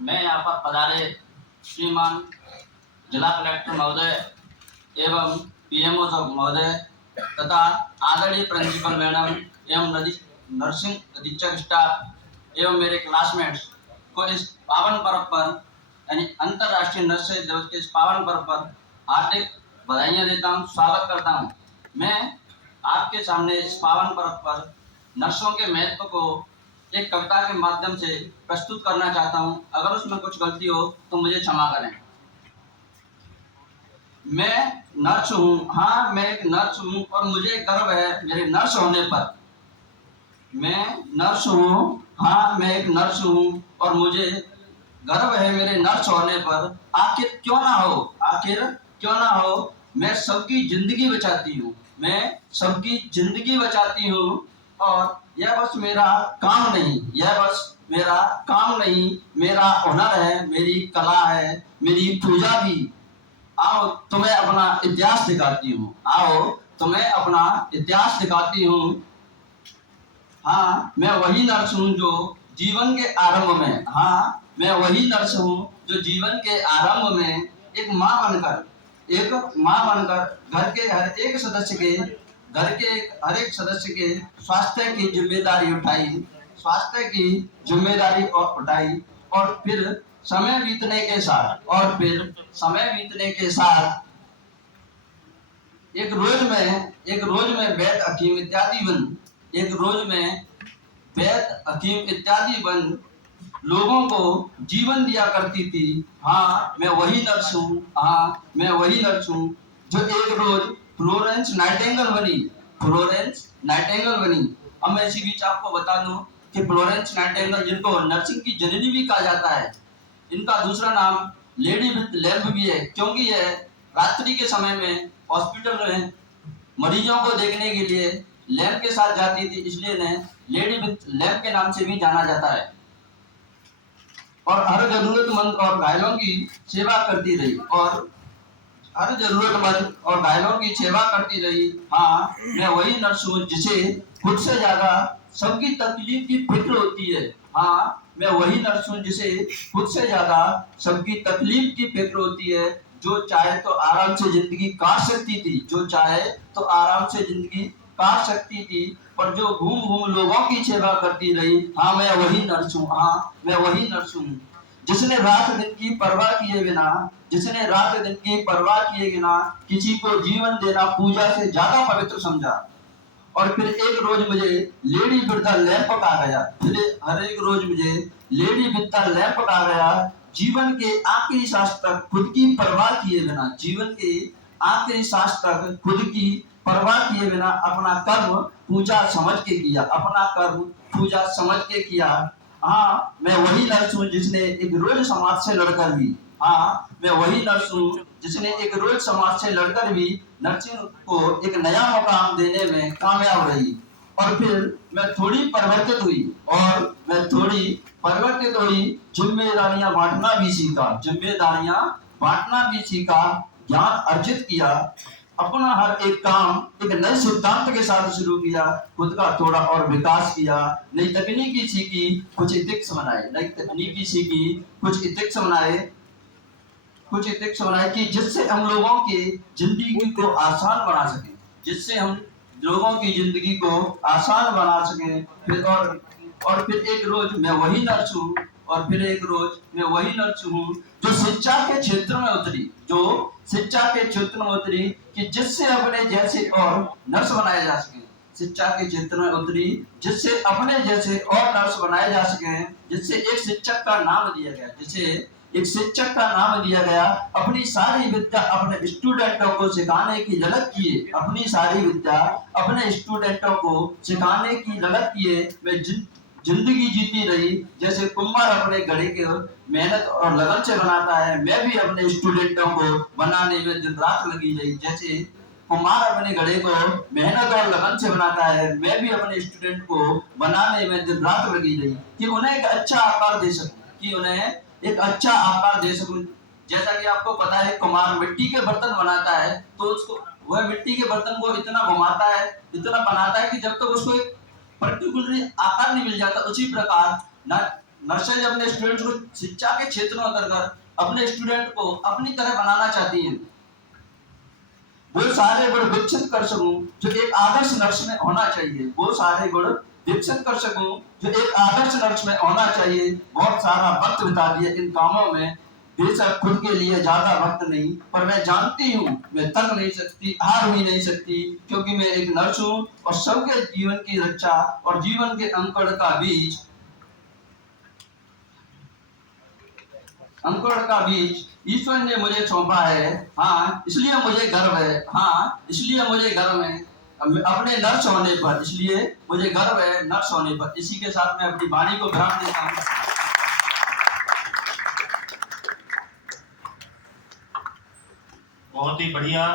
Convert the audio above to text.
मैं यहाँ पर पधारे श्रीमान जिला कलेक्टर महोदय एवं पीएमओ महोदय तथा आदरणीय प्रिंसिपल मैडम एवं नर्सिंग अधीक्षक स्टाफ एवं मेरे क्लासमेट्स को इस पावन पर्व पर यानी अंतर्राष्ट्रीय नर्स दिवस के इस पावन पर्व पर हार्दिक बधाइयाँ देता हूँ, स्वागत करता हूँ। मैं आपके सामने इस पावन पर्व पर नर्सों के महत्व को एक कविता के माध्यम से प्रस्तुत करना चाहता हूँ। अगर उसमें कुछ गलती हो तो मुझे क्षमा करें। मैं नर्स हूँ, हाँ मैं एक नर्स हूँ और मुझे गर्व है मेरे नर्स होने पर। मैं नर्स हूँ, हाँ मैं एक नर्स हूँ और मुझे गर्व है मेरे नर्स होने पर। आखिर क्यों ना हो, आखिर क्यों ना हो, मैं सबकी जिंदगी बचाती हूँ, मैं सबकी जिंदगी बचाती हूँ। और यह बस मेरा काम नहीं, यह बस मेरा काम नहीं, मेरा हुनर है, मेरी कला है, मेरी पूजा भी। आओ तुम्हें अपना इतिहास दिखाती हूँ, आओ तुम्हें अपना इतिहास दिखाती हूँ। हाँ मैं वही नर्स हूँ जो जीवन के आरंभ में, हाँ मैं वही नर्स हूँ जो जीवन के आरंभ में एक माँ बनकर घर के हर एक सदस्य के स्वास्थ्य की जिम्मेदारी उठाई, स्वास्थ्य की जिम्मेदारी उठाई। और फिर समय बीतने के साथ, और फिर समय बीतने के साथ एक रोज में वैद्य हकीम इत्यादि बन, एक रोज में वैद्य हकीम इत्यादि बन लोगों को जीवन दिया करती थी। हाँ मैं वही नर्स हूँ, हाँ मैं वही नर्स हूँ जो एक रोज फ्लोरेंस नाइटिंगेल बनी, फ्लोरेंस नाइटिंगेल बनी। अब मैं इसी बीच आपको बता दूं कि फ्लोरेंस नाइटिंगेल, जिनको नर्सिंग की जननी भी कहा जाता है, इनका दूसरा नाम लेडी विथ लैम्प भी है, क्योंकि यह रात्रि के समय में हॉस्पिटल में मरीजों को देखने के लिए लैम्प के साथ जाती थी, इसलिए इन्हें लेडी विथ लैम्प के नाम से भी जाना जाता है। और हर जरूरतमंद और घायलों की सेवा करती रही, और हर जरूरतमंद और घायलों की सेवा करती रही। हाँ मैं वही नर्स हूँ जिसे खुद से ज्यादा सबकी तकलीफ की फिक्र होती है। हाँ मैं वही नर्स हूँ जिसे खुद से ज्यादा सबकी तकलीफ की फिक्र होती है। जो चाहे तो आराम से जिंदगी काट सकती थी, जो चाहे तो आराम से जिंदगी काट सकती थी, पर जो घूम घूम लोगों की सेवा करती रही। हाँ मैं वही नर्स हूँ, हाँ मैं वही नर्स हूँ जिसने रात दिन की परवाह किए बिना, जिसने रात दिन की परवाह किए बिना किसी को जीवन देना पूजा से ज्यादा पवित्र समझा। और फिर एक रोज मुझे लेडी विद द लैंप कहा गया, फिर हर एक रोज मुझे लेडी विद द लैंप कहा गया। जीवन के आखिरी सांस तक खुद की परवाह किए बिना, जीवन के आखिरी सांस तक खुद की परवाह किए बिना अपना कर्म पूजा समझ के किया, अपना कर्म पूजा समझ के किया। हाँ मैं वही नर्स हूँ जिसने एक रोज समाज से लड़कर भी, हाँ मैं वही नर्स हूँ जिसने एक रोज समाज से लड़कर भी नर्सिंग को एक नया मुकाम देने में कामयाब रही। और फिर मैं थोड़ी परिवर्तित हुई, और मैं थोड़ी परिवर्तित हुई, जिम्मेदारियां बांटना भी सीखा, जिम्मेदारियां बांटना भी सीखा, ज्ञान अर्जित किया, अपना हर एक काम एक नए सिद्धांत के साथ शुरू किया, खुद का थोड़ा और विकास किया, नई तकनीकी सीखी, कुछ इथिक्स बनाए, नई तकनीकी सीखी, कुछ इथिक्स बनाए, कुछ इथिक्स बनाए कि जिससे हम लोगों की जिंदगी को आसान बना सकें, जिससे हम लोगों की जिंदगी को आसान बना सकें। फिर और फिर एक रोज मैं वही नर्स हूँ, और फिर एक रोज मैं वही नर्स हूँ जो शिक्षा के क्षेत्र में उतरी, जो शिक्षा के क्षेत्र में उतरी कि जिससे अपने जैसे और नर्स बनाए जा सके, शिक्षा के क्षेत्र में उतरी जिससे अपने जैसे और नर्स बनाए जा सके, जिससे एक शिक्षक का नाम दिया गया, जिसे एक शिक्षक का नाम दिया गया। अपनी सारी विद्या अपने स्टूडेंटों को सिखाने की ललक किए, अपनी सारी विद्या अपने स्टूडेंटों को सिखाने की ललक किए मैं जिंदगी जीती रही। जैसे कुम्हार अपने घड़े के मेहनत और लगन से बनाता है, मैं भी अपने स्टूडेंटों को बनाने में दिन रात लगी रही। जैसे कुम्हार अपने घड़े को मेहनत और लगन से बनाता है, मैं भी अपने स्टूडेंट को बनाने में दिन रात लगी रही कि उन्हें एक अच्छा आकार दे सकूं, कि उन्हें एक अच्छा आकार दे सकूं। जैसा कि आपको पता है कुम्हार मिट्टी के बर्तन बनाता है, तो उसको वह मिट्टी के बर्तन को इतना घुमाता है, इतना बनाता है कि जब तक उसको एक पर्टिकुलर आकार नहीं मिल जाता। उसी प्रकार नर्सेज अपने स्टूडेंट को शिक्षा के क्षेत्र में उतरकर अपने स्टूडेंट को अपनी तरह बनाना चाहती हैं। वो सारे गुण विकसित कर सकूं जो एक आदर्श नर्स में होना चाहिए, वो सारे गुण विकसित कर सकूं जो एक आदर्श नर्स में होना चाहिए। बहुत सारा वक्त बिता दिया इन कामों में, बेशक खुद के लिए ज्यादा वक्त नहीं, पर मैं जानती हूँ मैं थक नहीं सकती, हार भी नहीं सकती, क्योंकि मैं एक नर्स हूँ और सबके जीवन की रक्षा और जीवन के अंकुरण का बीज ईश्वर ने मुझे सौंपा है। हाँ, इसलिए मुझे गर्व है। हाँ, इसलिए मुझे गर्व है अपने नर्स होने पर, इसलिए मुझे गर्व है नर्स होने पर। इसी के साथ मैं अपनी वाणी को विराम देता हूँ। बहुत ही बढ़िया।